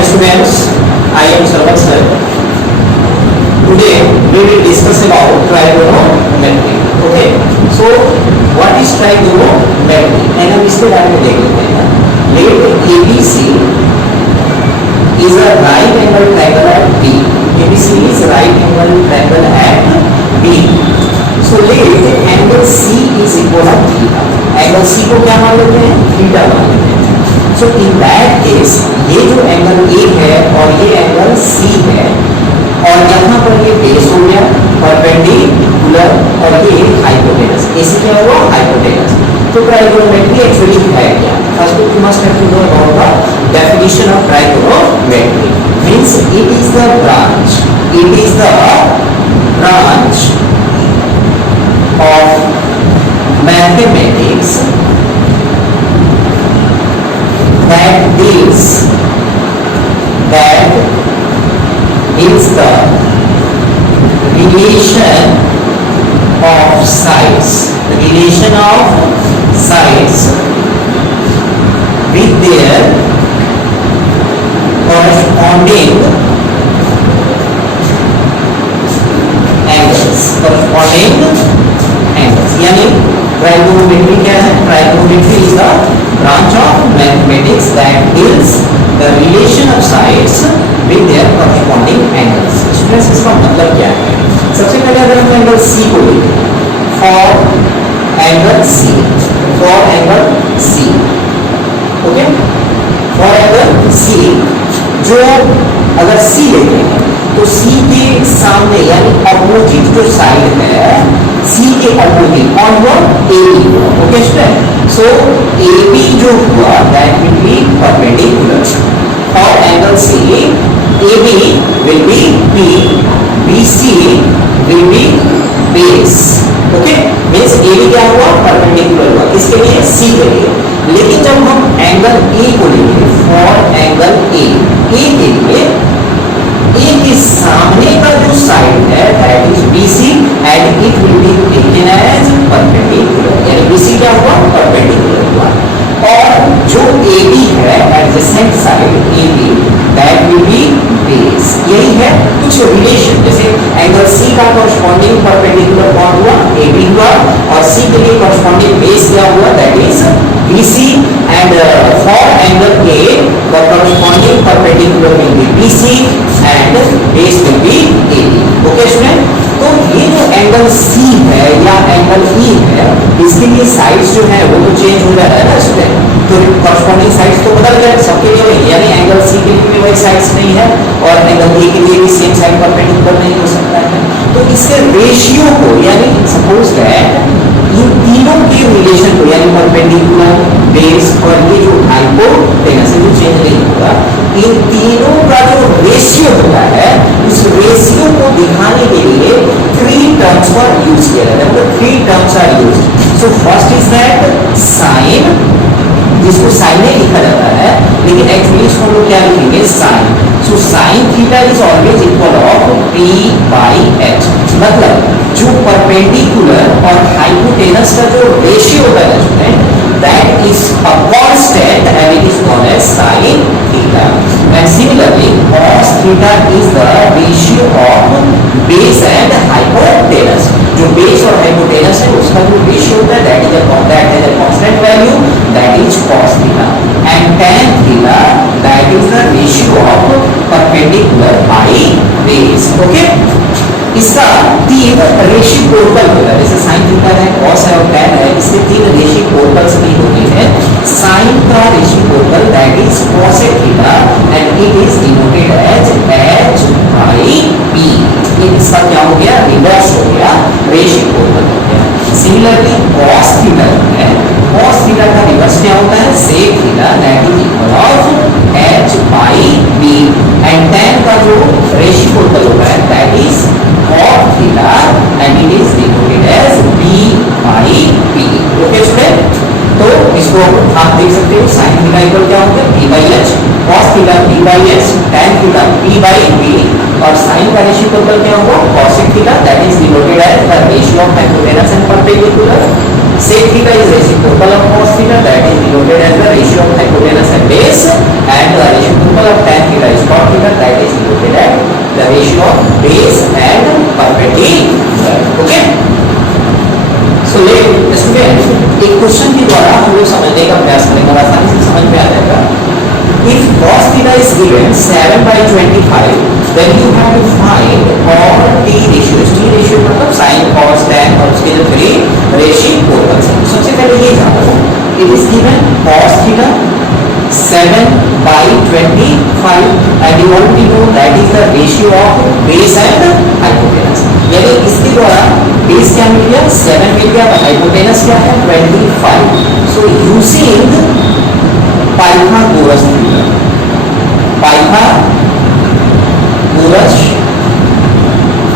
morning students, I am Sarvat sir. Today we will discuss about trigonometry. Okay, so what is trigonometry? And हम इसके बारे में देख लेते हैं. Let ABC is a right angle triangle at B. ABC is right angle triangle at B. So let angle C is equal to theta. Angle C को क्या मान लेते हैं? थीटा मान लेते हैं. So in that case, ये जो एंगल A है और ये एंगल C है और यहाँ पर ये बेस हो गया परपेंडिकुलर और ये हाइपोटेनस. ऐसे क्या हुआ? हाइपोटेनस. तो ट्राइगोनोमेट्री एक्चुअली है क्या? First you must have to know about the definition of trigonometry. Means it is the branch of mathematics that deals the relation of sides with their corresponding angles. यानी trigonometry क्या है? Trigonometry is the branch of mathematics that deals the relation of sides with their corresponding angles. Students इसका मतलब क्या है? सबसे पहले अगर हम एंगल C को लेते हैं, for angle C, okay, for angle C, जो अगर C लेते हैं तो C के सामने यानी अपोजिट जो साइड है C के अपोजिट कौन हुआ? AB हुआ. ओके स्टूडेंट, सो AB जो हुआ दैट विल बी परपेंडिकुलर और angle C AB will be P, BC will be base. Okay, means AB क्या हुआ? परपेंडिकुलर हुआ. इसके लिए C के लिए. लेकिन जब हम एंगल A को लेंगे फॉर एंगल A के लिए A के सामने का जो साइड है that is BC and it will be taken as perpendicular. यानी BC क्या हुआ? परपेंडिकुलर हुआ. और जो AB है adjacent side AB that will be base. यही है कुछ रिलेशन. जैसे एंगल C का कॉरस्पॉन्डिंग परपेंडिकुलर कौन हुआ? AB हुआ. और C के लिए कॉरस्पॉन्डिंग बेस क्या हुआ? That is BC. And for angle A the corresponding perpendicular will be BC and base will be AB. Okay student, तो ये जो एंगल C है या एंगल E है इसके लिए साइड्स जो है वो तो चेंज हो जाता है ना स्टूडेंट. तो कॉरस्पॉन्डिंग साइड्स तो बदल गए सबके लिए. यानी एंगल C के लिए भी वही साइड्स नहीं है और एंगल A के लिए भी सेम साइड परपेंडिकुलर नहीं हो सकता है. तो इसके रेशियो को यानी सपोज दैट इन तीनों के रिलेशन को यानी परपेंडिकुलर बेस और ये जो हाइपोटेनस है जो चेंज नहीं होगा, इन तीनों का जो रेशियो होता है उस रेशियो को दिखाने के लिए 3 टर्म्स का यूज किया जाता है. मतलब 3 terms are used. So first is that sine, जिसको साइन ही लिखा जाता है लेकिन एक्चुअली इसको हम लोग क्या लिखेंगे? Sine. So sine theta is always equal of P by H. मतलब जो परपेंडिकुलर और हाइपोटेनस का जो रेशियो होता है student that is a constant and it is known as sin theta. And similarly cos theta is the ratio of base and hypotenuse. जो base और hypotenuse है उसका जो ratio होता है that has a constant value that is cos theta. And tan theta that is the ratio of perpendicular by base. Okay, इसका 3 रेशिप्रोकल होता है. जैसे साइन थीटा है, कॉस है और टैन है, इसके 3 रेशिप्रोकल्स भी होते हैं. साइन का reciprocal that is cosec theta and it is denoted as h by p. इसका क्या हो गया? रिवर्स हो गया, रेशिप्रोकल हो गया. सिमिलरली कॉस थीटा है, कॉस थीटा का रिवर्स क्या होता है? Sec theta that is equal of h by p. And tan का जो रेशिप्रोकल होता है that is cot theta and it is denoted as b by p. Okay student, तो इसको आप देख सकते हो sin थीटा इक्वल क्या होता है? p by h, cos theta p by h, tan theta p by p. और sin का रेशिप्रोकल क्या होगा? cosec theta that is denoted as the ratio of hypotenuse and perpendicular. Sec theta is reciprocal of cos theta that is denoted as the ratio of hypotenuse and base, and the reciprocal of tan theta is cos theta is given 7 by 25, then you have to find all t ratios. T ratio मतलब sin, cos, tan और उसके जो 3 रेशिप्रोकल है. सबसे पहले ये जानो, it is given cos theta 7 by 25 and you already know that is the ratio of base and hypotenuse. यानी इसके द्वारा base क्या मिल गया 7 मिल गया, hypotenuse क्या है 25. So using Pythagoras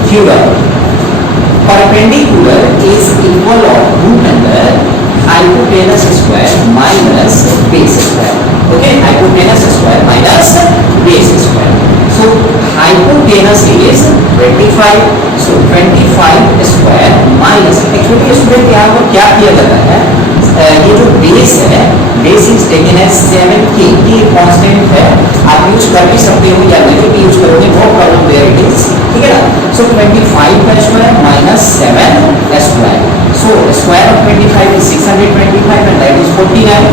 theorem, perpendicular is equal of root under hypotenuse square minus base square. Okay, hypotenuse square minus base square. So hypotenuse is 25. So 25 square minus, actually student यहाँ पर क्या किया जाता है, ये जो बेस है, base is taken as 7k, ये कांस्टेंट है, आप यूज कर भी सकते हो या नहीं भी यूज करोगे, no problem there it is. ठीक है ना. सो 25 का square minus 7 square. So square of 25 is 625 and that is 49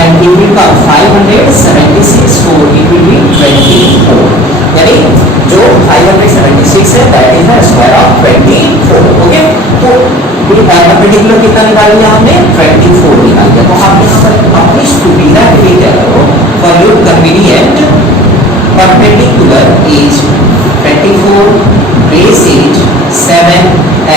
and it will come 576, so it will be 24. यानी जो 576 है that is the square of 24. Okay, तो particular कितना निकाल लिया हमने 24 निकाल लिया. तो आप यहाँ पर अपनी सुविधा के लिए क्या करो, for your convenient perpendicular is 24, base is 7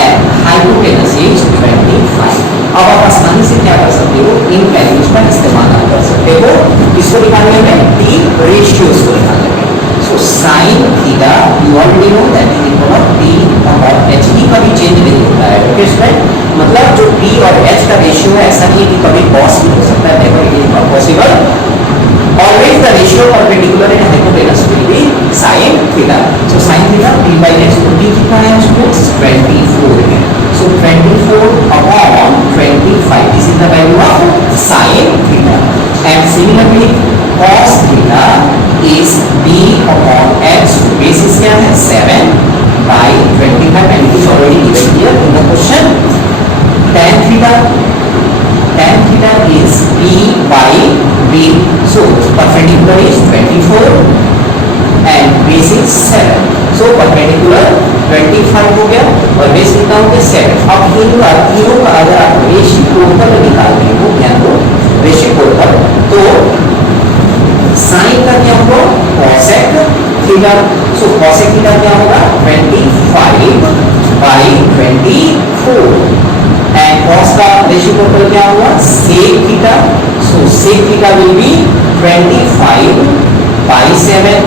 and hypotenuse is 25. अब आप आसानी से क्या कर सकते हो, इन वैल्यूज का इस्तेमाल कर सकते हो. इसको निकालने में टी रेशियोज को निकालने में. So sin theta you already know that is equal of p upon h. ही कभी चेंज नहीं होता है. ओके स्टूडेंट, मतलब जो p और h का रेशियो है ऐसा नहीं है कि कभी पॉसिबल हो सकता है, never it is not possible. Always the ratio perpendicular and hypotenuse will be sin theta. So sin theta p by h को t कितना है स्टूडेंट्स 24 है. So 24 upon 25, this is the value of sin theta. And similarly cos theta is b upon h. Basis क्या है 7 by 25 and it is already given here in the question. Tan theta is b by b. So perpendicular is 24 and base is 7. So perpendicular 25 हो गया और base कितना हो गया 7. अब तीनों का अगर आप रेशिप्रोकल निकालते हो, ध्यान दो रेशिप्रोकल, तो साइन का क्या होगा cosec थीटा. सो cosec थीटा क्या होगा 25 by 24 and cos का रेशिप्रोकल क्या होगा sec theta. So sec theta will be 25 by 7.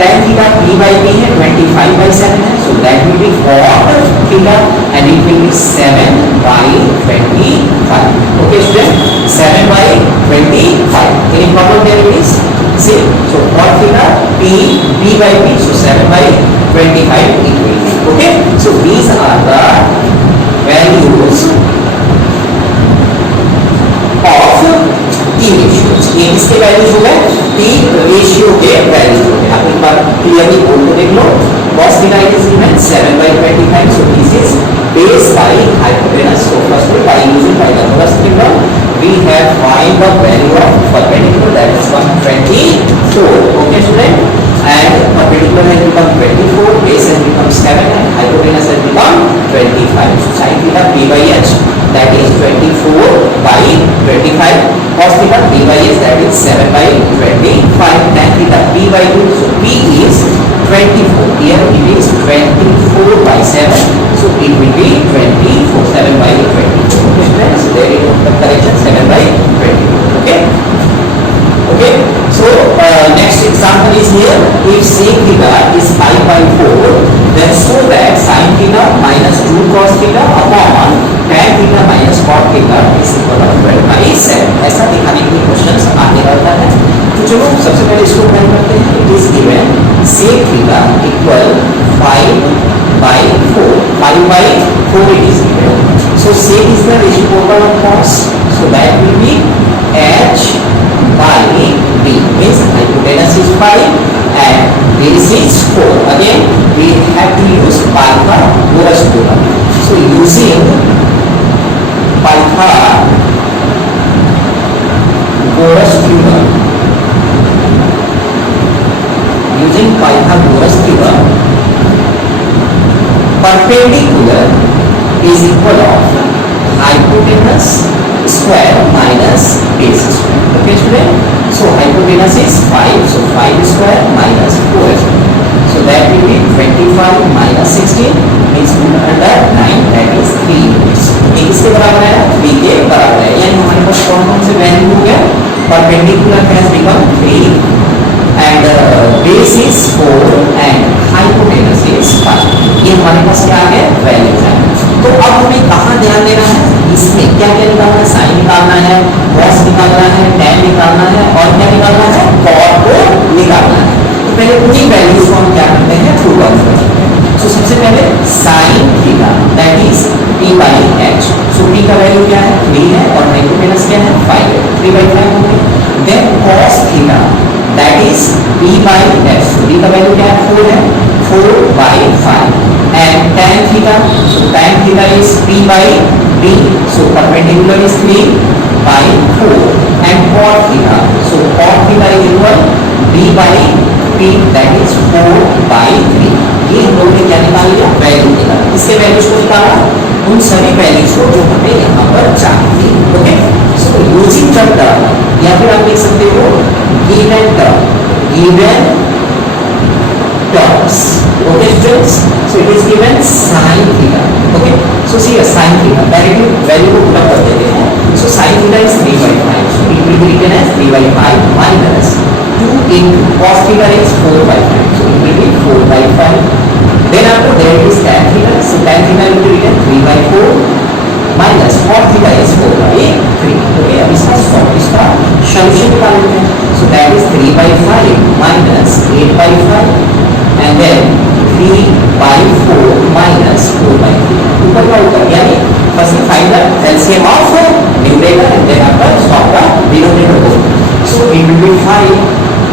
tan theta p by p है 25 by 7 है, so that will be cot theta and it will be 7 by 25. Okay student, 7 by 25. Any problem there it is? See, so cot theta p by p, so 7 by 25 it will be. Okay, so these are the values of t ratios. ये किसके values हो गए, t ratio के values हो गए. आप एक बार clearly बोल के देख लो. cos theta is given 7 by 25, so this is base by hypotenuse. So first by using Pythagoras theorem we have find the value of perpendicular, that is 124. Okay student, and perpendicular has become 24, base has become 7 and hypotenuse has become 25. So sin theta p by h, that is 24 by 25. cos theta p by h, that is 7 by 25. tan theta p by 2, so p is 24. Here it is 24 by 7, so it will be 24. 7 by 24. Okay friends, so there is the correction, 7 by 24. Okay. Okay, so next example is here. If sec theta is pi by 4, then show that sin theta minus 2 cos theta upon tan theta minus cot theta is equal to 12 by 7. ऐसा दिखाने के लिए questions आने वाला है. तो चलो सबसे पहले इसको फाइंड करते हैं. It is given sec theta equal 5 by 4. 5 by 4 it is given. So sec is the reciprocal of cos, so that will be h by b, means hypotenuse is 5 and base is 4. Again we have to use Pythagoras theorem. So using Pythagoras theorem perpendicular is equal of hypotenuse square minus base square. Okay student, so hypotenuse is 5, so 5 square minus 4 square, so that will be 25 minus 16 means under 9, that is 3 units. ये किसके बराबर है? 3 के बराबर है, यानी हमारे पास कौन कौन से वैल्यू हो गया? Perpendicular has become 3 and base is 4 and hypotenuse is 5. ये हमारे पास क्या है? वैल्यूज है। तो अब हमें कहाँ ध्यान देना है? इसमें क्या क्या निकालना है? साइन निकालना है, cos निकालना है, tan निकालना है और क्या निकालना है? cot को निकालना है। तो पहले उन्हीं वैल्यूज को हम क्या करते हैं? पुट ऑन करते हैं। तो सबसे पहले sin theta that is p by h। So p का वैल्यू क्या है? 3 है और हाइपोटेनस क्या है? 5 है, 3/5 हो गया। Then cos theta that is p by h, so p का वैल्यू क्या है? 4 है, 4/5 and tan theta, so tan theta is p by b, so perpendicular is 3/4 and cot theta, so cot theta is equal b by p that is 4/3। ये हम लोगों ने क्या निकाल लिया? वैल्यू निकाला। इसके वैल्यूज को निकाला, उन सभी वैल्यूज को जो हमें यहाँ पर चाहिए। Okay, so using the term या फिर आप लिख सकते हो given terms, okay students, so it is given sin theta। okay, so see a sin theta directly value को पुट अप कर देते हैं। so sin theta is 3/5, so it will be written as 3/5 minus 2 into cos theta is 4/5, so it will be 4/5। then after there is tan theta, so tan theta will be written 3/4 minus cot theta is 4/3। okay, अब इसका solution निकाल लेते हैं। so that is 3/5 minus 8/5 and then 3/4 minus 4/3, ऊपर का ऊपर, यानी first find the LCM of numerator and then after solve the denominator both। so it will be 5,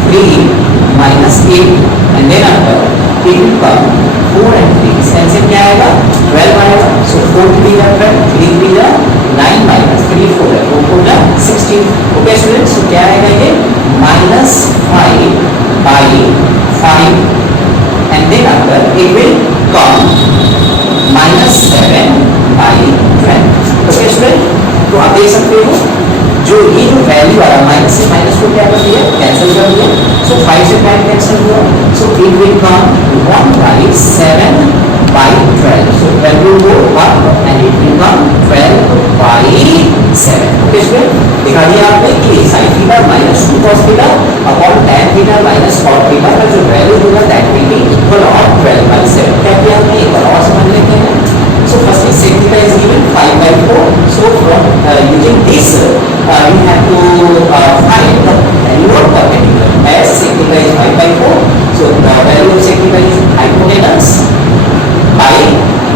3 minus 8 and then after it will come 4 and 3, इसका LCM क्या आएगा? 12 आएगा। so 4 3 है 12, 3 3 है 9 minus 3 4 है 4 4 है 16। ओके स्टूडेंट्स, so क्या आएगा ये? -5/5 and then after it will come -7/12। Okay student, तो आप देख सकते हो जो ये जो वैल्यू आ रहा है माइनस से माइनस को क्या कर दिया? कैंसिल कर दिया। सो 5 से 5 कैंसिल हुआ, so it will come 1/7/12, so value go up and it will come 12/7। Okay student, दिखा दिया आपने कि sin theta minus 2 cos theta upon tan theta minus cot theta का जो वैल्यू होगा that will be equal of 12/7। क्या किया हमने? एक बार और समझ लेते हैं। So firstly sec theta is given 5/4, so from using this you have to find the value of perpendicular as sec theta is 5/4, so the value of sec theta is hypotenuse by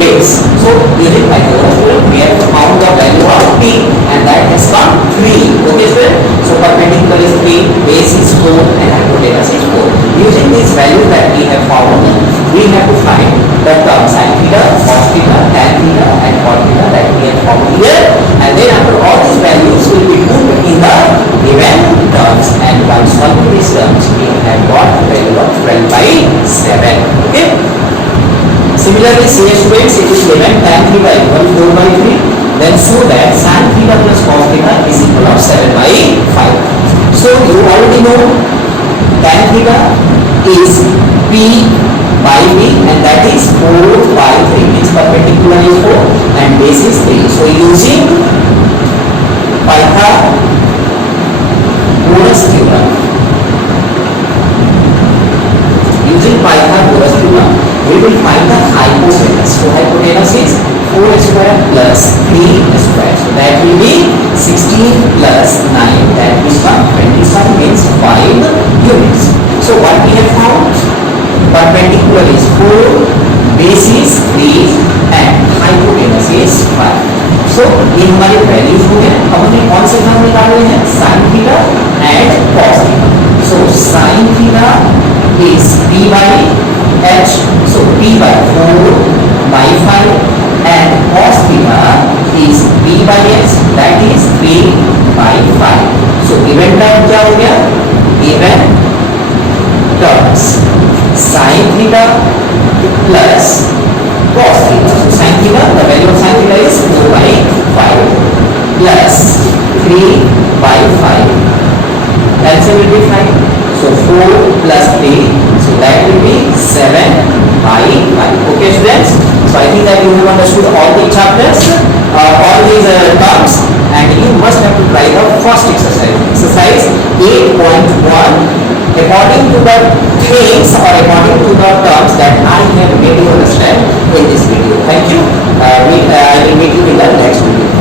base। so using Pythagoras we have found the value of p and that has come 3। okay sir, so perpendicular is 3, base is 4 and hypotenuse is 4। using this value that we have found, we have to find the term sin theta, cos theta, tan theta and cot theta that we have found here, and then after all these values will be put in the given terms, and once solving these terms we have got the value of 12/7। okay, similarly here students it is given tan theta equal 4/3, then show that sin theta plus cos theta is equal of 7/5। so you already know tan theta is p by b and that is 4/3, means perpendicular is 4 and base is 3। so using Pythagoras theorem, we will find the hypotenuse। so hypotenuse is 4 square plus 3 square, so that will be 16 plus 9, that will come 25, means 5 units। so what we have found? perpendicular is 4, base is 3 and hypotenuse is 5। so ये हमारे values हो गए। अब हमें कौन से term निकालने हैं? sin theta and cos theta। so sin theta is p by h, so p by 4/5 and cos theta is p by h, that is 3/5। so given term क्या हो गया? given terms sin theta plus cos theta by 5. Answer will be 5. So 4 plus 3, so that will be 7 by 5. Okay students, so I think that you have understood all the chapters, all these terms, and you must have to try the first exercise. Exercise 8.1, according to the things or according to the terms that I have made you understand in this video. Thank you. I will meet you in the next video.